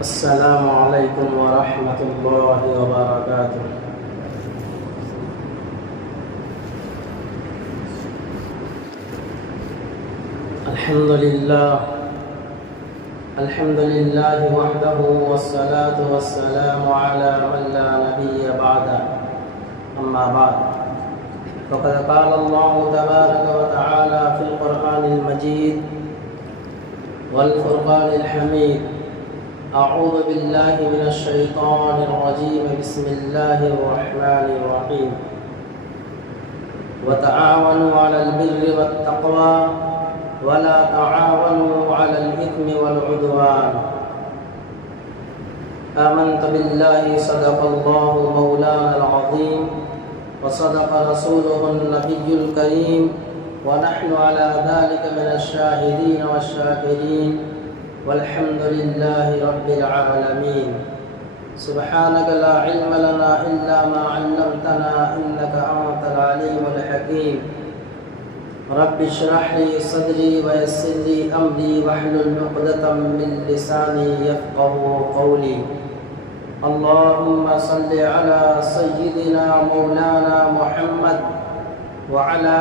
السلام علیکم ورحمۃ اللہ وبرکاتہ۔ الحمد للہ وحدہ والصلاة والسلام علی من لا نبی بعدہ، اما بعد فقد قال اللہ تبارک وتعالی فی القرآن المجید والفرقان الحمید۔ اعوذ باللہ من الشیطان الرجیم، بسم اللہ الرحمن الرحیم۔ وتعاونوا علی البر والتقوى ولا تعاونوا على الإثم والعدوان۔ آمنت بالله صدق الله مولانا العظيم وصدق رسوله النبي الكريم ونحن على ذلك من الشاهدين والشاكرين والحمد لله رب العالمين۔ سبحانك لا علم لنا إلا ما علمتنا إنك أنت العليم الحكيم۔ رب اشرح لي صدري ويسر لي أمري واحلل عقدة من لساني يفقهوا قولي۔ اللهم صل على سيدنا مولانا محمد وعلى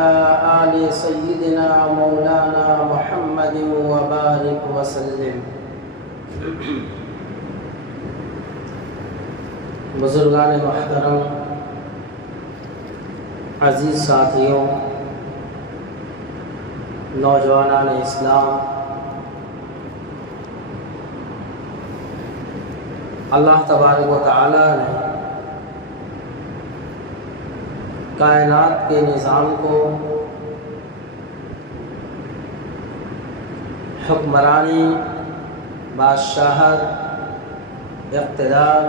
آل سيدنا مولانا محمد وبارك وسلم۔ بزرگان محترم، عزیز ساتھیوں، نوجوانان اسلام، اللہ تبارک و تعالی نے کائنات کے نظام کو حکمرانی، بادشاہت، اقتدار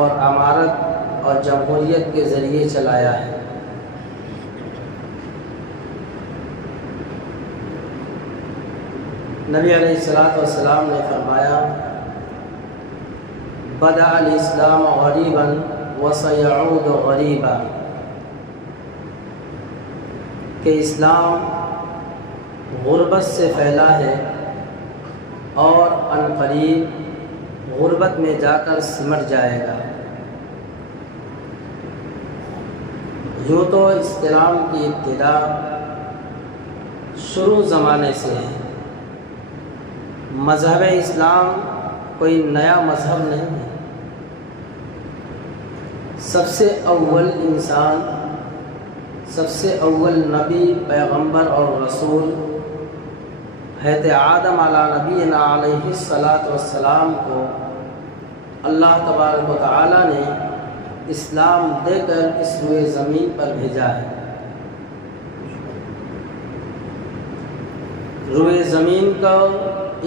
اور امارت اور جمہوریت کے ذریعے چلایا ہے۔ نبی علیہ الصلوۃ والسلام نے فرمایا، بدأ الاسلام غریبا وسيعود غریبا، کہ اسلام غربت سے پھیلا ہے اور عنقریب غربت میں جا کر سمٹ جائے گا۔ یوں تو اسلام کی ابتدا شروع زمانے سے ہے۔ مذہب اسلام کوئی نیا مذہب نہیں ہے۔ سب سے اول انسان، سب سے اول نبی، پیغمبر اور رسول حضرت آدم علی نبینا علیہ الصلاۃ والسلام کو اللہ تبارک و تعالی نے اسلام دے کر اس روئے زمین پر بھیجا ہے۔ روئے زمین کا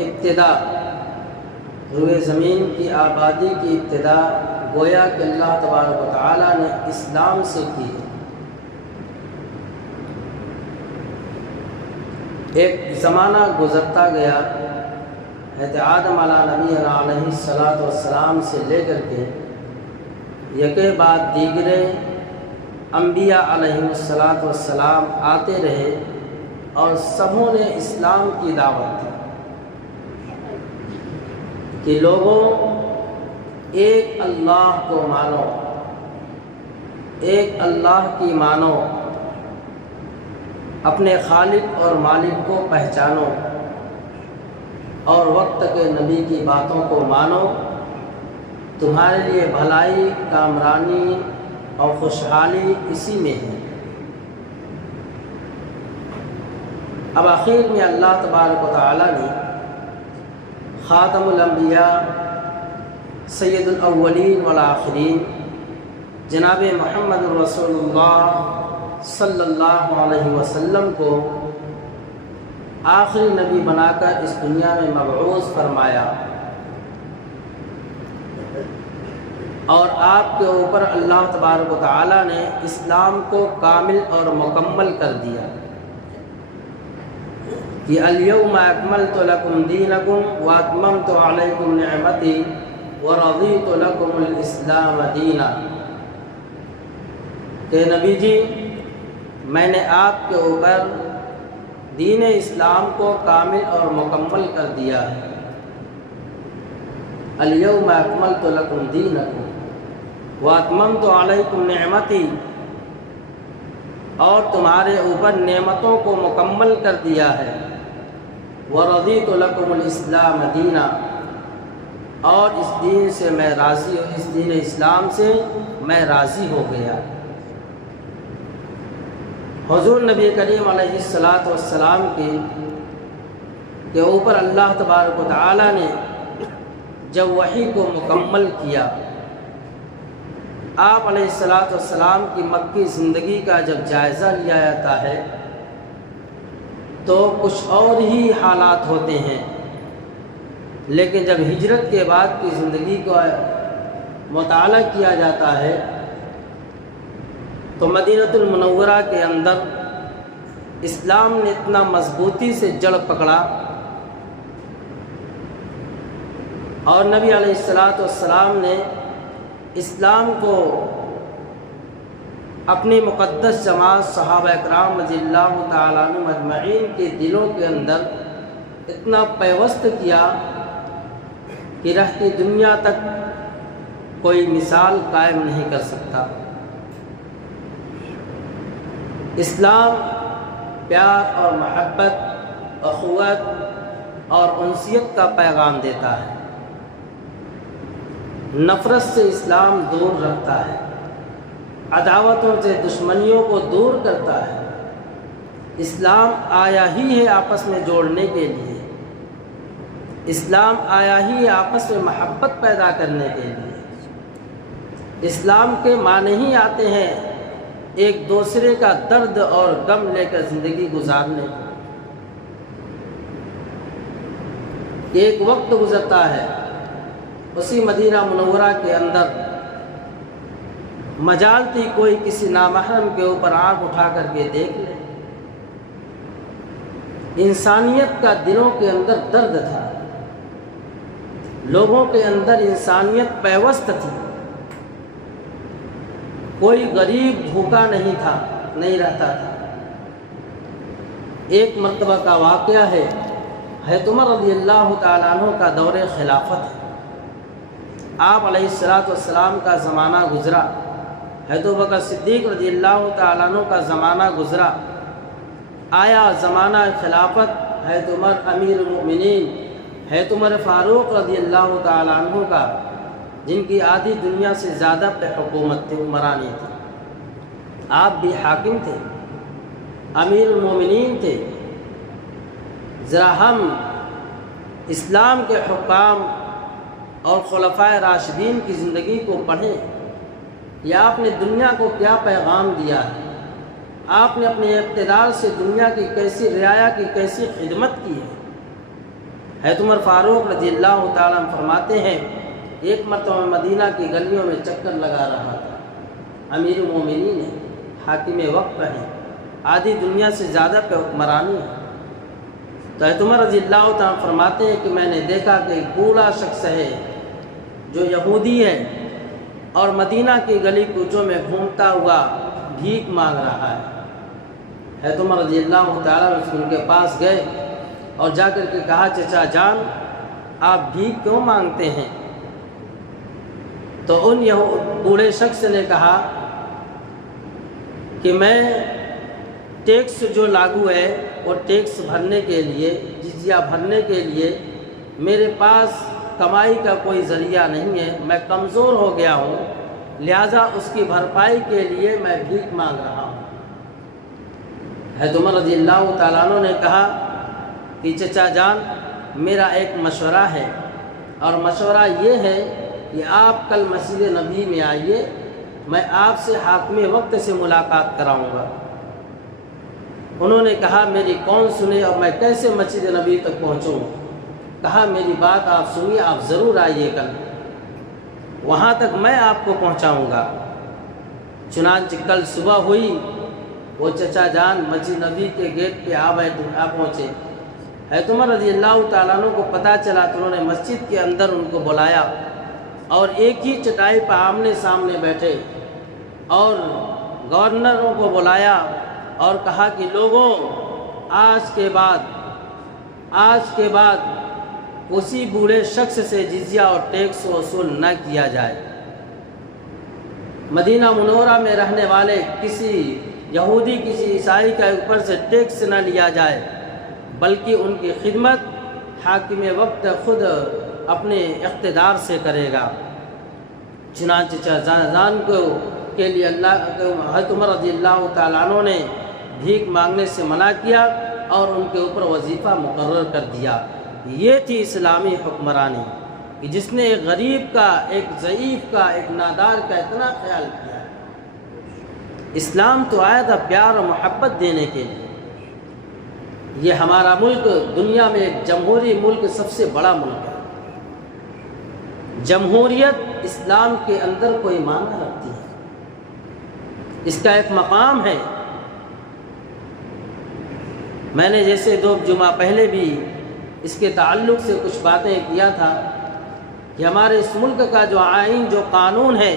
ابتدا، روئے زمین کی آبادی کی ابتدا گویا کہ اللہ تبارک و تعالی نے اسلام سے کی ہے۔ ایک زمانہ گزرتا گیا، حضرت آدم علی نبینا علیہ الصلاۃ والسلام سے لے کر کے یکے بعد دیگرے انبیاء علیہ الصلاۃ والسلام آتے رہے اور سبوں نے اسلام کی دعوت دی کہ لوگوں ایک اللہ کو مانو، ایک اللہ کی مانو، اپنے خالق اور مالک کو پہچانو اور وقت کے نبی کی باتوں کو مانو، تمہارے لیے بھلائی، کامرانی اور خوشحالی اسی میں ہے۔ اب آخر میں اللہ تبارک و تعالی نے خاتم الانبیاء، سید الاولین والآخرین، جناب محمد رسول اللہ صلی اللہ علیہ وسلم کو آخری نبی بنا کر اس دنیا میں مبعوث فرمایا اور آپ کے اوپر اللہ تبارک و تعالی نے اسلام کو کامل اور مکمل کر دیا کہ الیوم اکملت لکم دینکم واتممت علیکم نعمتی ورضیت لکم الاسلام دینا، کہ نبی جی میں نے آپ کے اوپر دین اسلام کو کامل اور مکمل کر دیا ہے الیوم اکملت لکم دینکم واتممت علیکم نعمتی، اور تمہارے اوپر نعمتوں کو مکمل کر دیا ہے، ورضیت لکم الاسلام دینا، اور اس دین سے میں راضی ہوں، اس دین اسلام سے میں راضی ہو گیا۔ حضور نبی کریم علیہ السلام کے اوپر اللہ تبارک و تعالیٰ نے جب وحی کو مکمل کیا، آپ علیہ السلام کی مکی زندگی کا جب جائزہ لیا جاتا ہے تو کچھ اور ہی حالات ہوتے ہیں، لیکن جب ہجرت کے بعد کی زندگی کو مطالعہ کیا جاتا ہے تو مدینہ المنورہ کے اندر اسلام نے اتنا مضبوطی سے جڑ پکڑا، اور نبی علیہ السلام نے اسلام کو اپنی مقدس جماعت صحابہ اکرام رضی اللہ تعالیٰ عنہم اجمعین کے دلوں کے اندر اتنا پیوست کیا کہ رہتی دنیا تک کوئی مثال قائم نہیں کر سکتا۔ اسلام پیار اور محبت، اخوت اور انسیت کا پیغام دیتا ہے، نفرت سے اسلام دور رکھتا ہے، عداوتوں سے دشمنیوں کو دور کرتا ہے۔ اسلام آیا ہی ہے آپس میں جوڑنے کے لیے، اسلام آیا ہی ہے آپس میں محبت پیدا کرنے کے لیے۔ اسلام کے معنی ہی آتے ہیں ایک دوسرے کا درد اور غم لے کر زندگی گزارنے کو۔ ایک وقت گزرتا ہے اسی مدینہ منورہ کے اندر، مجال تھی کوئی کسی نامحرم کے اوپر آنکھ اٹھا کر کے دیکھ لے۔ انسانیت کا دلوں کے اندر درد تھا، لوگوں کے اندر انسانیت پیوست تھی، کوئی غریب بھوکا نہیں رہتا تھا۔ ایک مرتبہ کا واقعہ ہے، حضرت عمر رضی اللہ تعالیٰ عنہ کا دور خلافت ہے، آپ علیہ السلام کا زمانہ گزرا، حضرت ابوبکر صدیق رضی اللہ تعالیٰ عنہ کا زمانہ گزرا، آیا زمانہ خلافت حضرت عمر امیر المؤمنین، حضرت عمر فاروق رضی اللہ تعالیٰ عنہ کا، جن کی آدھی دنیا سے زیادہ پہ حکومت تھی، عمرانی تھی، آپ بھی حاکم تھے، امیر المؤمنین تھے۔ ذرا ہم اسلام کے حکام اور خلفائے راشدین کی زندگی کو پڑھیں، یا آپ نے دنیا کو کیا پیغام دیا ہے، آپ نے اپنے اقتدار سے دنیا کی کیسی رعایا کی کیسی خدمت کی ہے۔ حضرت عمر فاروق رضی اللہ تعالیٰ عنہ فرماتے ہیں، ایک مرتبہ مدینہ کی گلیوں میں چکر لگا رہا تھا، امیر المومنین ہے، حاکم وقت ہے، آدھی دنیا سے زیادہ پہ حکمرانی ہے، تو حضرت عمر رضی اللہ تعالیٰ عنہ فرماتے ہیں کہ میں نے دیکھا کہ ایک بوڑھا شخص ہے جو یہودی ہے اور مدینہ کی گلی کوچوں میں گھومتا ہوا بھیک مانگ رہا ہے۔ حضرت عمر رضی اللہ تعالیٰ عنہ ان کے پاس گئے اور جا کر کے کہا، چچا جان آپ بھیک کیوں مانگتے ہیں؟ تو ان بوڑھے شخص نے کہا کہ میں ٹیکس جو لاگو ہے وہ ٹیکس بھرنے کے لیے، جزیہ بھرنے کے لیے میرے پاس کمائی کا کوئی ذریعہ نہیں ہے، میں کمزور ہو گیا ہوں، لہٰذا اس کی بھرپائی کے لیے میں بھیک مانگ رہا ہوں۔ حضرت عمر رضی اللہ تعالیٰ عنہ نے کہا کہ چچا جان میرا ایک مشورہ ہے، اور مشورہ یہ ہے کہ آپ کل مسجد نبی میں آئیے، میں آپ سے حاکم وقت سے ملاقات کراؤں گا۔ انہوں نے کہا میری کون سنے اور میں کیسے مسجد نبی تک پہنچوں؟ کہا میری بات آپ سنیے، آپ ضرور آئیے کل، وہاں تک میں آپ کو پہنچاؤں گا۔ چنانچہ کل صبح ہوئی، وہ چچا جان مسجد نبی کے گیٹ پہ آ پہنچے۔ حضرت عمر رضی اللہ تعالیٰ عنہ کو پتہ چلا تو انہوں نے مسجد کے اندر ان کو بلایا اور ایک ہی چٹائی پر آمنے سامنے بیٹھے، اور گورنروں کو بلایا اور کہا کہ لوگوں، آج کے بعد کسی بوڑھے شخص سے جزیہ اور ٹیکس وصول نہ کیا جائے۔ مدینہ منورہ میں رہنے والے کسی یہودی کسی عیسائی کے اوپر سے ٹیکس نہ لیا جائے، بلکہ ان کی خدمت حاکم وقت خود اپنے اقتدار سے کرے گا۔ چنانچہ زان کے لیے حضرت عمر رضی اللہ تعالیٰ عنہ نے بھیک مانگنے سے منع کیا اور ان کے اوپر وظیفہ مقرر کر دیا۔ یہ تھی اسلامی حکمرانی کہ جس نے ایک غریب کا، ایک ضعیف کا، ایک نادار کا اتنا خیال کیا۔ اسلام تو آیا تھا پیار اور محبت دینے کے لیے۔ یہ ہمارا ملک دنیا میں ایک جمہوری ملک، سب سے بڑا ملک ہے۔ جمہوریت اسلام کے اندر کوئی معنی رکھتی ہے، اس کا ایک مقام ہے۔ میں نے جیسے 2 جمعہ پہلے بھی اس کے تعلق سے کچھ باتیں کیا تھا کہ ہمارے اس ملک کا جو آئین، جو قانون ہے،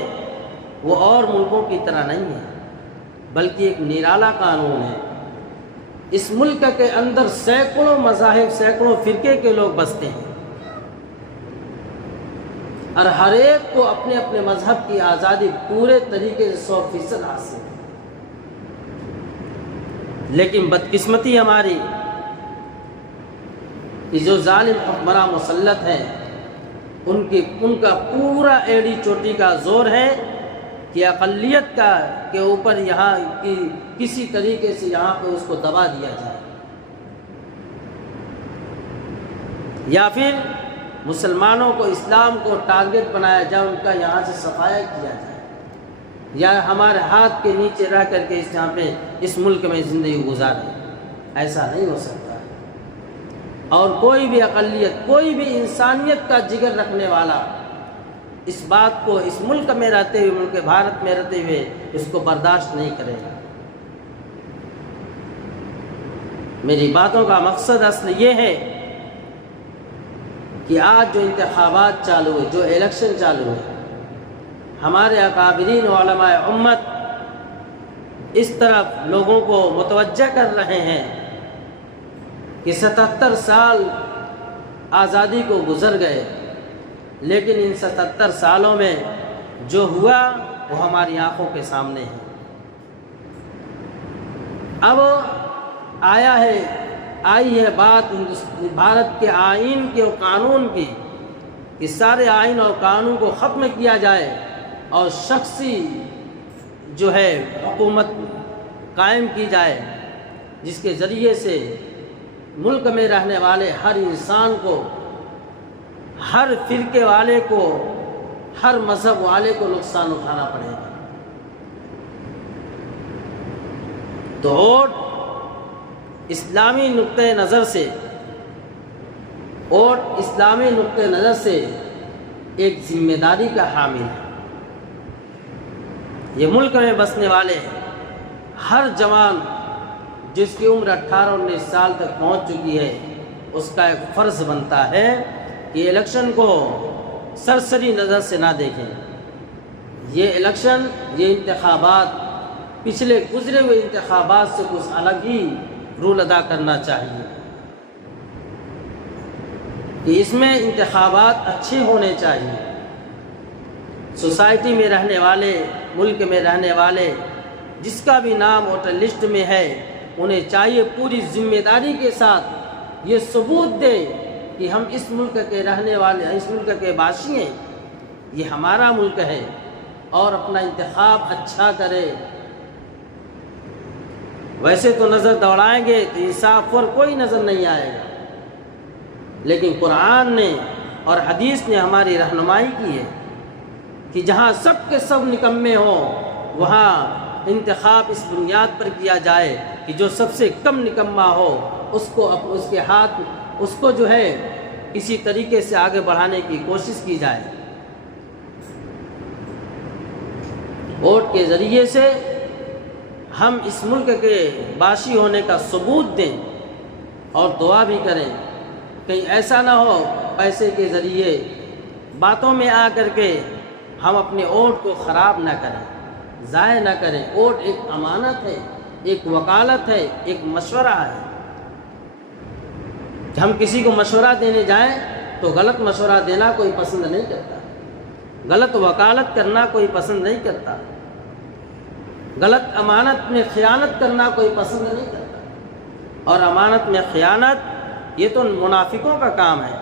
وہ اور ملکوں کی طرح نہیں ہے، بلکہ ایک نرالا قانون ہے۔ اس ملک کے اندر سینکڑوں مذاہب، سینکڑوں فرقے کے لوگ بستے ہیں، اور ہر ایک کو اپنے اپنے مذہب کی آزادی پورے طریقے سے 100% حاصل ہے۔ لیکن بدقسمتی ہماری کہ جو ظالم حکمراں مسلط ہیں، ان کا پورا ایڑی چوٹی کا زور ہے کہ اقلیت کے اوپر یہاں کی کسی طریقے سے یہاں پہ اس کو دبا دیا جائے، یا پھر مسلمانوں کو، اسلام کو ٹارگٹ بنایا جائے، ان کا یہاں سے صفایا کیا جائے، یا ہمارے ہاتھ کے نیچے رہ کر کے یہاں پہ اس ملک میں زندگی گزاریں۔ ایسا نہیں ہو سکتا۔ اور کوئی بھی اقلیت، کوئی بھی انسانیت کا جگر رکھنے والا اس بات کو اس ملک میں رہتے ہوئے، ملک بھارت میں رہتے ہوئے اس کو برداشت نہیں کرے گا۔ میری باتوں کا مقصد اصل یہ ہے کہ آج جو انتخابات چالو ہوئے، جو الیکشن چالو ہوئے، ہمارے اکابرین علماء امت اس طرف لوگوں کو متوجہ کر رہے ہیں کہ 77 سال آزادی کو گزر گئے، لیکن ان 77 سالوں میں جو ہوا وہ ہماری آنکھوں کے سامنے ہے۔ اب آئی ہے بات بھارت کے آئین کے اور قانون کی کہ سارے آئین اور قانون کو ختم کیا جائے اور شخصی جو ہے حکومت قائم کی جائے، جس کے ذریعے سے ملک میں رہنے والے ہر انسان کو، ہر فرقے والے کو، ہر مذہب والے کو نقصان اٹھانا پڑے گا۔ تو ووٹ اسلامی نقطۂ نظر سے، ووٹ اسلامی نقطۂ نظر سے ایک ذمہ داری کا حامل ہے۔ یہ ملک میں بسنے والے ہر جوان جس کی عمر 18-19 سال تک پہنچ چکی ہے، اس کا ایک فرض بنتا ہے کہ الیکشن کو سرسری نظر سے نہ دیکھیں۔ یہ الیکشن، یہ انتخابات پچھلے گزرے ہوئے انتخابات سے کچھ الگ ہی رول ادا کرنا چاہیے کہ اس میں انتخابات اچھے ہونے چاہیے۔ سوسائٹی میں رہنے والے، ملک میں رہنے والے، جس کا بھی نام ووٹر لسٹ میں ہے، انہیں چاہیے پوری ذمہ داری کے ساتھ یہ ثبوت دے کہ ہم اس ملک کے رہنے والے، اس ملک کے باشی ہیں، یہ ہمارا ملک ہے، اور اپنا انتخاب اچھا کرے۔ ویسے تو نظر دوڑائیں گے تو انصاف پر کوئی نظر نہیں آئے گا، لیکن قرآن نے اور حدیث نے ہماری رہنمائی کی ہے کہ جہاں سب کے سب نکمے ہوں، وہاں انتخاب اس بنیاد پر کیا جائے کہ جو سب سے کم نکما ہو اس کو جو ہے کسی طریقے سے آگے بڑھانے کی کوشش کی جائے۔ ووٹ کے ذریعے سے ہم اس ملک کے باشی ہونے کا ثبوت دیں اور دعا بھی کریں، کہیں ایسا نہ ہو پیسے کے ذریعے باتوں میں آ کر کے ہم اپنے ووٹ کو خراب نہ کریں، ضائع نہ کریں۔ ووٹ ایک امانت ہے، ایک وکالت ہے، ایک مشورہ ہے۔ ہم کسی کو مشورہ دینے جائیں تو غلط مشورہ دینا کوئی پسند نہیں کرتا، غلط وکالت کرنا کوئی پسند نہیں کرتا، غلط امانت میں خیانت کرنا کوئی پسند نہیں کرتا۔ اور امانت میں خیانت یہ تو منافقوں کا کام ہے،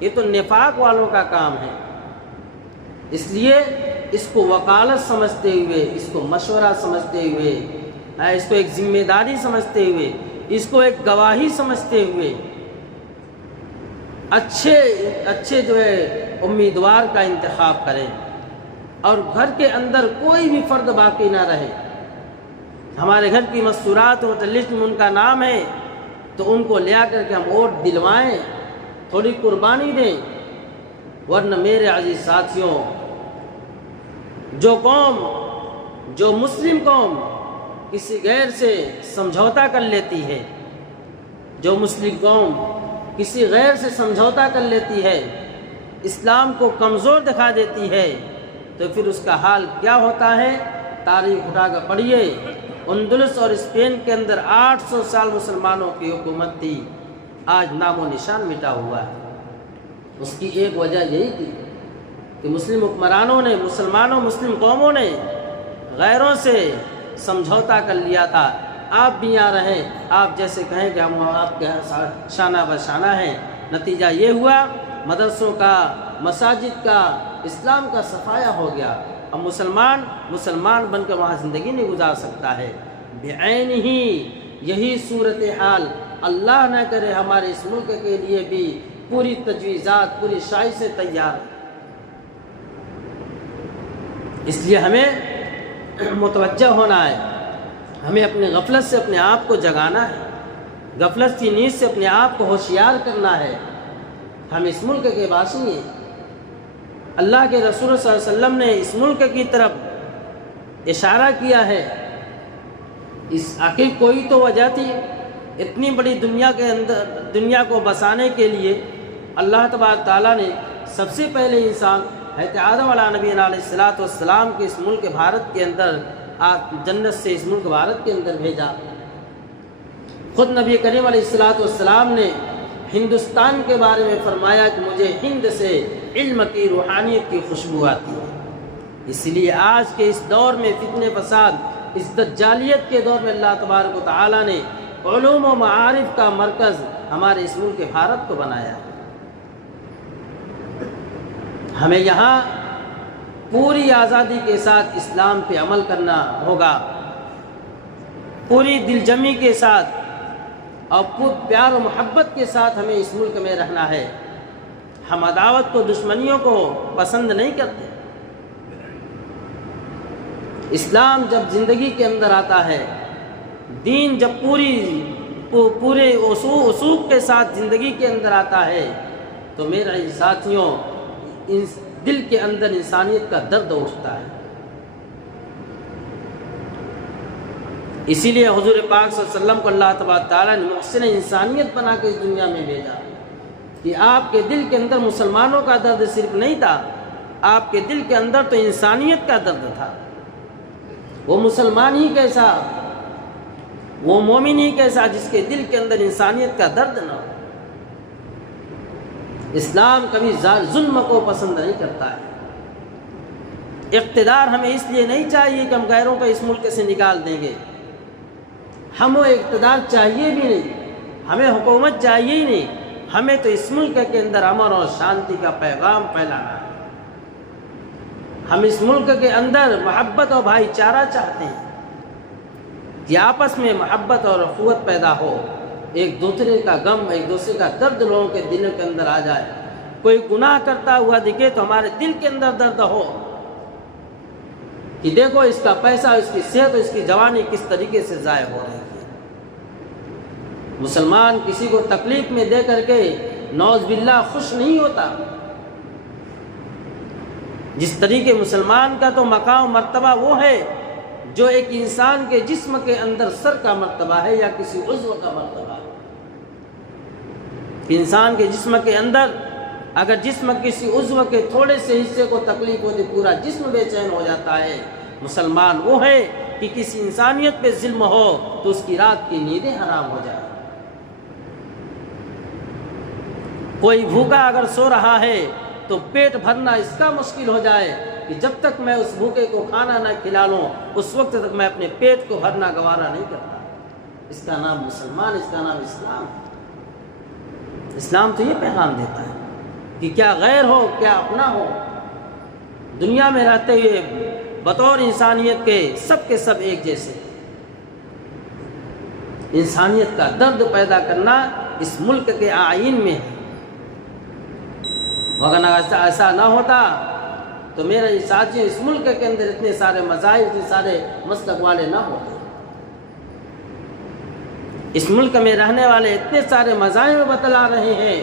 یہ تو نفاق والوں کا کام ہے۔ اس لیے اس کو وکالت سمجھتے ہوئے، اس کو مشورہ سمجھتے ہوئے، اس کو ایک ذمہ داری سمجھتے ہوئے، اس کو ایک گواہی سمجھتے ہوئے اچھے جو ہے امیدوار کا انتخاب کریں، اور گھر کے اندر کوئی بھی فرد باقی نہ رہے۔ ہمارے گھر کی مستورات لسٹ میں ان کا نام ہے تو ان کو لے کر کے ہم ووٹ دلوائیں، تھوڑی قربانی دیں۔ ورنہ میرے عزیز ساتھیوں، جو مسلم قوم کسی غیر سے سمجھوتا کر لیتی ہے، جو مسلم قوم کسی غیر سے سمجھوتا کر لیتی ہے، اسلام کو کمزور دکھا دیتی ہے، تو پھر اس کا حال کیا ہوتا ہے؟ تاریخ اٹھا کر پڑھیے۔ اندلس اور اسپین کے اندر 800 سال مسلمانوں کی حکومت تھی، آج نام و نشان مٹا ہوا ہے۔ اس کی ایک وجہ یہی تھی کہ مسلم حکمرانوں نے، مسلم قوموں نے غیروں سے سمجھوتا کر لیا تھا۔ آپ بھی یہاں رہیں، آپ جیسے کہیں کہ ہم آپ کے شانہ بشانہ ہیں، نتیجہ یہ ہوا مدرسوں کا، مساجد کا، اسلام کا صفایا ہو گیا۔ اب مسلمان بن کر وہاں زندگی نہیں گزار سکتا ہے۔ بعین ہی یہی صورتحال اللہ نہ کرے ہمارے اس ملک کے لیے بھی پوری تجویزات، پوری سازشیں تیار ہیں۔ اس لیے ہمیں متوجہ ہونا ہے، ہمیں اپنی غفلت سے اپنے آپ کو جگانا ہے، غفلت کی نیند سے اپنے آپ کو ہوشیار کرنا ہے۔ ہم اس ملک کے باسی ہیں، اللہ کے رسول صلی اللہ علیہ وسلم نے اس ملک کی طرف اشارہ کیا ہے۔ اس آخر کوئی تو وجہ تھی، اتنی بڑی دنیا کو بسانے کے لیے اللہ تبارک تعالیٰ نے سب سے پہلے انسان حضرت آدم علیہ نبی علیہ السلام کے اس ملک بھارت کے اندر، جنت سے اس ملک بھارت کے اندر بھیجا۔ خود نبی کریم علیہ السلام نے ہندوستان کے بارے میں فرمایا کہ مجھے ہند سے علم کی، روحانیت کی خوشبو آتی ہے۔ اس لیے آج کے اس دور میں فتنے فساد، اس دجالیت کے دور میں اللہ تبارک و تعالیٰ نے علوم و معارف کا مرکز ہمارے اس ملک بھارت کو بنایا ہے۔ ہمیں یہاں پوری آزادی کے ساتھ اسلام پہ عمل کرنا ہوگا، پوری دل جمی کے ساتھ اور پیار و محبت کے ساتھ ہمیں اس ملک میں رہنا ہے۔ ہم عداوت کو، دشمنیوں کو پسند نہیں کرتے۔ اسلام جب زندگی کے اندر آتا ہے، دین جب پورے اصول کے ساتھ زندگی کے اندر آتا ہے، تو میرے ساتھیوں دل کے اندر انسانیت کا درد اٹھتا ہے۔ اسی لیے حضور پاک صلی اللہ علیہ وسلم کو اللہ تبارک تعالیٰ نے محسن انسانیت بنا کے اس دنیا میں بھیجا کہ آپ کے دل کے اندر مسلمانوں کا درد صرف نہیں تھا، آپ کے دل کے اندر تو انسانیت کا درد تھا۔ وہ مسلمان ہی کیسا، وہ مومن ہی کیسا جس کے دل کے اندر انسانیت کا درد نہ ہو۔ اسلام کبھی ظلم کو پسند نہیں کرتا ہے۔ اقتدار ہمیں اس لیے نہیں چاہیے کہ ہم غیروں کو اس ملک سے نکال دیں گے، ہمیں اقتدار چاہیے بھی نہیں، ہمیں حکومت چاہیے ہی نہیں، ہمیں تو اس ملک کے اندر امن اور شانتی کا پیغام پھیلانا ہے۔ ہم اس ملک کے اندر محبت اور بھائی چارہ چاہتے ہیں کہ آپس میں محبت اور اخوت پیدا ہو، ایک دوسرے کا غم، ایک دوسرے کا درد لوگوں کے دلوں کے اندر آ جائے۔ کوئی گناہ کرتا ہوا دکھے تو ہمارے دل کے اندر درد ہو کہ دیکھو اس کا پیسہ، اس کی صحت، اس کی جوانی کس طریقے سے ضائع ہو رہی ہے۔ مسلمان کسی کو تکلیف میں دے کر کے نعوذ باللہ خوش نہیں ہوتا۔ جس طریقے مسلمان کا تو مقام مرتبہ وہ ہے جو ایک انسان کے جسم کے اندر سر کا مرتبہ ہے یا کسی عضو کا مرتبہ ہے۔ انسان کے جسم کے اندر اگر جسم کسی عضو کے تھوڑے سے حصے کو تکلیف ہوتی پورا جسم بے چین ہو جاتا ہے۔ مسلمان وہ ہے کہ کسی انسانیت پہ ظلم ہو تو اس کی رات کی نیندیں حرام ہو جائیں۔ کوئی بھوکا اگر سو رہا ہے تو پیٹ بھرنا اس کا مشکل ہو جائے کہ جب تک میں اس بھوکے کو کھانا نہ کھلا لوں اس وقت تک میں اپنے پیٹ کو بھرنا گوارا نہیں کرتا۔ اس کا نام مسلمان، اس کا نام اسلام۔ اسلام تو یہ پیغام دیتا ہے کہ کیا غیر ہو کیا اپنا ہو، دنیا میں رہتے ہوئے بطور انسانیت کے سب ایک جیسے۔ انسانیت کا درد پیدا کرنا اس ملک کے آئین میں ہے، اگر ایسا نہ ہوتا تو میرے ساتھی اس ملک کے اندر اتنے سارے مذاہب، اتنے سارے مسلک والے نہ ہوتے۔ اس ملک میں رہنے والے اتنے سارے مذاہب بتلا رہے ہیں،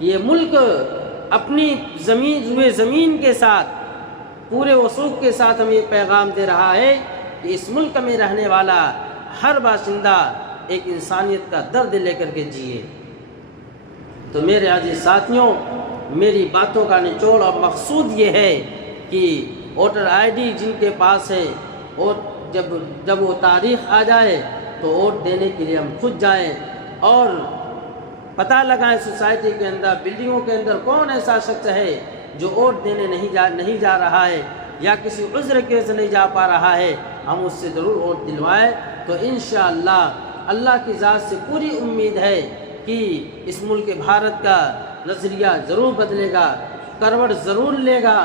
یہ ملک اپنی زمین کے ساتھ پورے وثوق کے ساتھ ہمیں یہ پیغام دے رہا ہے کہ اس ملک میں رہنے والا ہر باشندہ ایک انسانیت کا درد لے کر کے جیے۔ تو میرے عزیز ساتھیوں، میری باتوں کا نچوڑ اور مقصود یہ ہے کہ ووٹر آئی ڈی جن کے پاس ہے، اور جب وہ تاریخ آ جائے تو ووٹ دینے کے لیے ہم خود جائیں اور پتہ لگائیں سوسائٹی کے اندر، بلڈنگوں کے اندر کون ایسا شخص ہے جو ووٹ دینے نہیں جا رہا ہے یا کسی عذر کی وجہ سے نہیں جا پا رہا ہے، ہم اس سے ضرور ووٹ دلوائیں۔ تو انشاءاللہ اللہ کی ذات سے پوری امید ہے کہ اس ملک بھارت کا نظریہ ضرور بدلے گا، کروٹ ضرور لے گا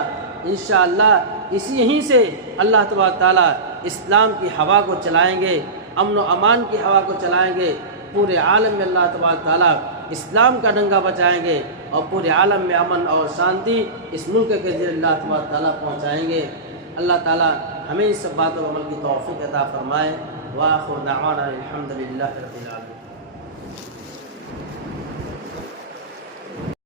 انشاءاللہ۔ یہیں سے اللہ تبارک تعالیٰ اسلام کی ہوا کو چلائیں گے، امن و امان کی ہوا کو چلائیں گے، پورے عالم میں اللہ تبارک تعالیٰ اسلام کا ڈنگا بچائیں گے اور پورے عالم میں امن اور شانتی اس ملک کے ذریعے اللہ تبارک تعالیٰ پہنچائیں گے۔ اللہ تعالیٰ ہمیں اس سب باتوں پر عمل کی توفیق عطا فرمائے۔ وآخر دعوانا الحمد للہ رب العالمین۔